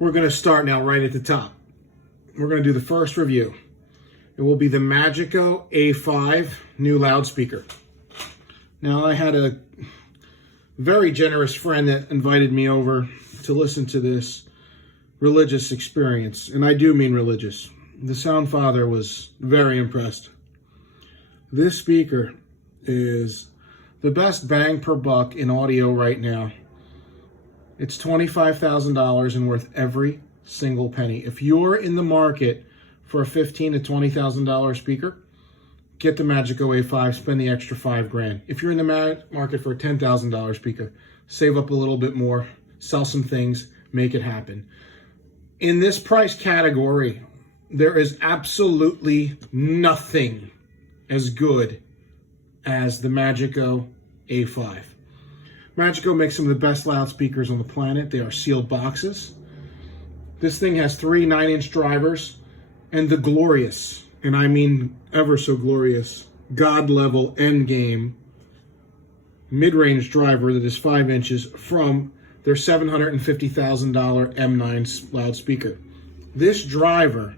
We're going to start now right at the top. We're going to do the first review. It will be the MAGICO A5 new loudspeaker. Now, I had a very generous friend that invited me over to listen to this religious experience, and I do mean religious. The Sound Father was very impressed. This speaker is the best bang per buck in audio right now. It's $25,000 and worth every single penny. If you're in the market for a $15,000 to $20,000 speaker, get the MAGICO A5, spend the extra $5,000. If you're in the market for a $10,000 speaker, save up a little bit more, sell some things, make it happen. In this price category, there is absolutely nothing as good as the MAGICO A5. MAGICO makes some of the best loudspeakers on the planet. They are sealed boxes. This thing has 3 9-inch drivers and the glorious, and I mean ever so glorious, God-level endgame mid-range driver that is 5 inches from their $750,000 M9 loudspeaker. This driver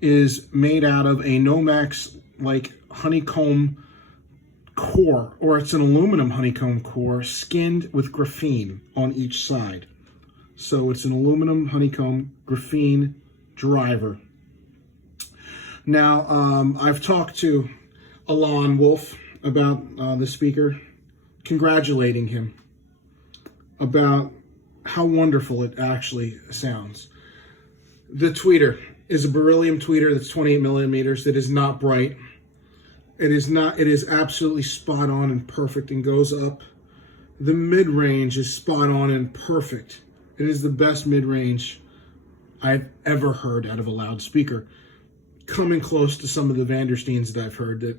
is made out of a Nomex like honeycomb core, or it's an aluminum honeycomb core skinned with graphene on each side. So it's an aluminum honeycomb graphene driver. Now, I've talked to Alon Wolf about the speaker, congratulating him about how wonderful it actually sounds. The tweeter is a beryllium tweeter that's 28 millimeters, that is not bright. It is absolutely spot on and perfect and goes up. The mid-range is spot on and perfect. It is the best mid-range I've ever heard out of a loudspeaker, coming close to some of the Vandersteens that I've heard that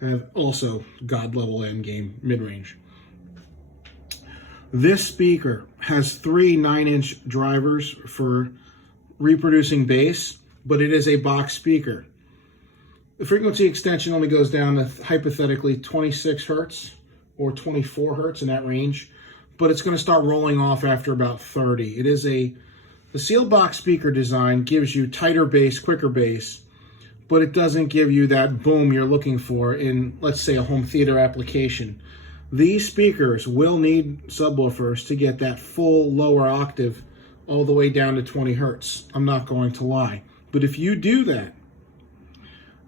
have also God-level endgame mid-range. This speaker has 3 9-inch drivers for reproducing bass, but it is a box speaker. The frequency extension only goes down to hypothetically 26 hertz or 24 hertz in that range, but it's going to start rolling off after about 30. It is the sealed box speaker design gives you tighter bass, quicker bass, but it doesn't give you that boom you're looking for in, let's say, a home theater application. These speakers will need subwoofers to get that full lower octave all the way down to 20 hertz. I'm not going to lie. But if you do that,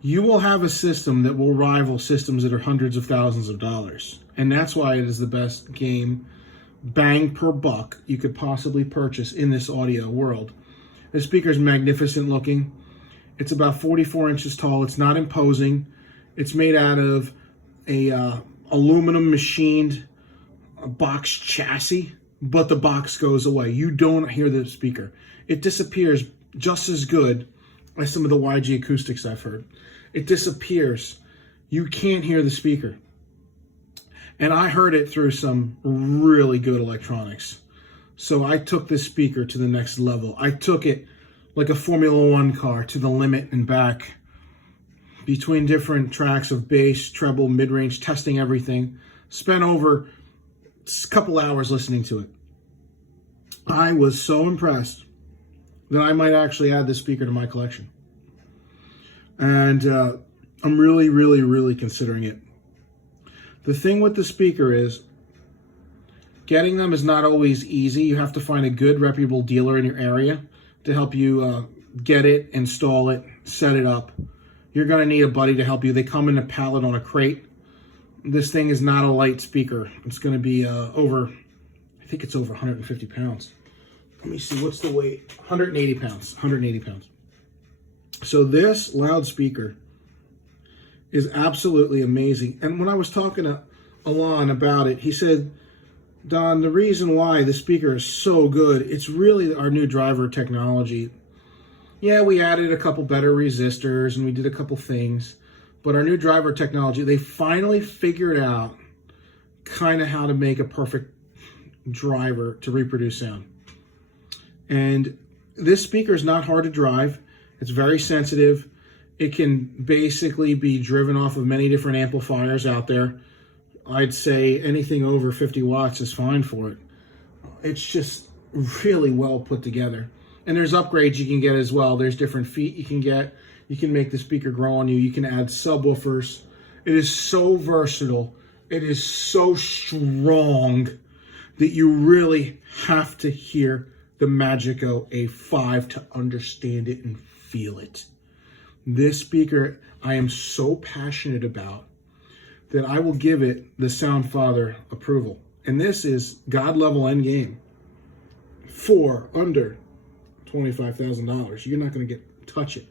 you will have a system that will rival systems that are hundreds of thousands of dollars. And that's why it is the best game bang per buck you could possibly purchase in this audio world. This speaker is magnificent looking. It's about 44 inches tall. It's not imposing. It's made out of a aluminum machined box chassis, but the box goes away. You don't hear the speaker. It disappears just as good as some of the YG acoustics I've heard. It disappears. You can't hear the speaker. And I heard it through some really good electronics. So I took this speaker to the next level. I took it like a Formula One car to the limit and back, between different tracks of bass, treble, mid-range, testing everything. Spent over a couple hours listening to it. I was so impressed that I might actually add this speaker to my collection. And I'm really, really, really considering it. The thing with the speaker is, getting them is not always easy. You have to find a good, reputable dealer in your area to help you get it, install it, set it up. You're going to need a buddy to help you. They come in a pallet on a crate. This thing is not a light speaker. It's going to be I think it's over 150 pounds. Let me see, what's the weight? 180 pounds, 180 pounds. So this loudspeaker is absolutely amazing. And when I was talking to Alon about it, he said, Don, the reason why the speaker is so good, it's really our new driver technology. Yeah, we added a couple better resistors and we did a couple things, but our new driver technology, they finally figured out kind of how to make a perfect driver to reproduce sound. And this speaker is not hard to drive. It's very sensitive. It can basically be driven off of many different amplifiers out there. I'd say anything over 50 watts is fine for it. It's just really well put together. And there's upgrades you can get as well. There's different feet you can get. You can make the speaker grow on you. You can add subwoofers. It is so versatile. It is so strong that you really have to hear the MAGICO A5 to understand it and feel it. This speaker I am so passionate about that I will give it the Sound Father approval. And this is God level end game for under $25,000. You're not going to touch it.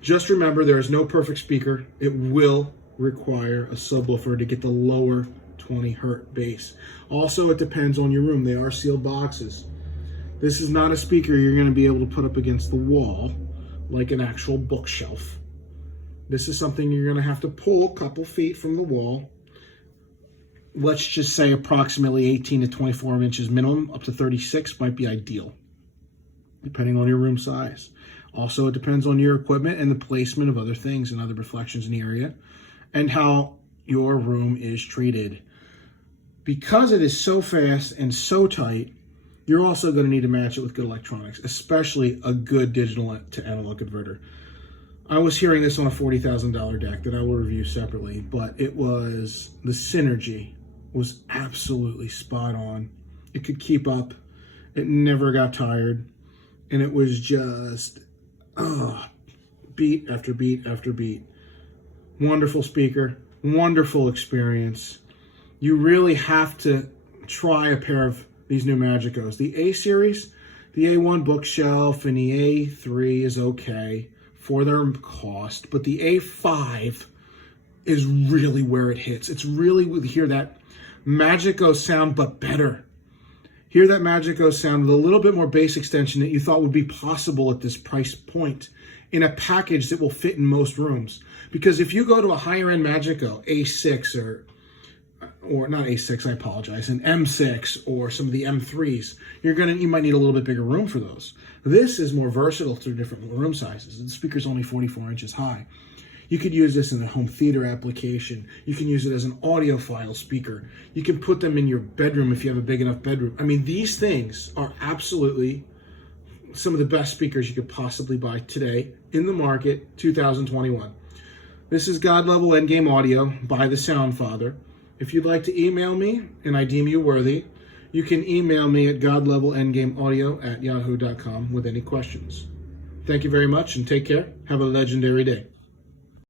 Just remember, there is no perfect speaker. It will require a subwoofer to get the lower 20 hertz bass. Also, it depends on your room. They are sealed boxes. This is not a speaker you're going to be able to put up against the wall like an actual bookshelf. This is something you're going to have to pull a couple feet from the wall. Let's just say approximately 18 to 24 inches minimum, up to 36 might be ideal, depending on your room size. Also, it depends on your equipment and the placement of other things and other reflections in the area and how your room is treated. Because it is so fast and so tight, you're also going to need to match it with good electronics, especially a good digital to analog converter. I was hearing this on a $40,000 deck that I will review separately, but it was, the synergy was absolutely spot on. It could keep up. It never got tired. And it was just, beat after beat after beat. Wonderful speaker, wonderful experience. You really have to try a pair of these new MAGICOs. The A series, the A1 bookshelf and the A3 is okay for their cost, but the A5 is really where it hits. It's really with hear that MAGICO sound, but better. Hear that MAGICO sound with a little bit more bass extension that you thought would be possible at this price point in a package that will fit in most rooms. Because if you go to a higher end MAGICO, A6 or not A6, I apologize, an M6 or some of the M3s, you might need a little bit bigger room for those. This is more versatile to different room sizes. The speaker's only 44 inches high. You could use this in a home theater application. You can use it as an audiophile speaker. You can put them in your bedroom if you have a big enough bedroom. I mean, these things are absolutely some of the best speakers you could possibly buy today in the market, 2021. This is God Level Endgame Audio by the Sound Father. If you'd like to email me and I deem you worthy, you can email me at godlevelendgameaudio@yahoo.com with any questions. Thank you very much and take care. Have a legendary day.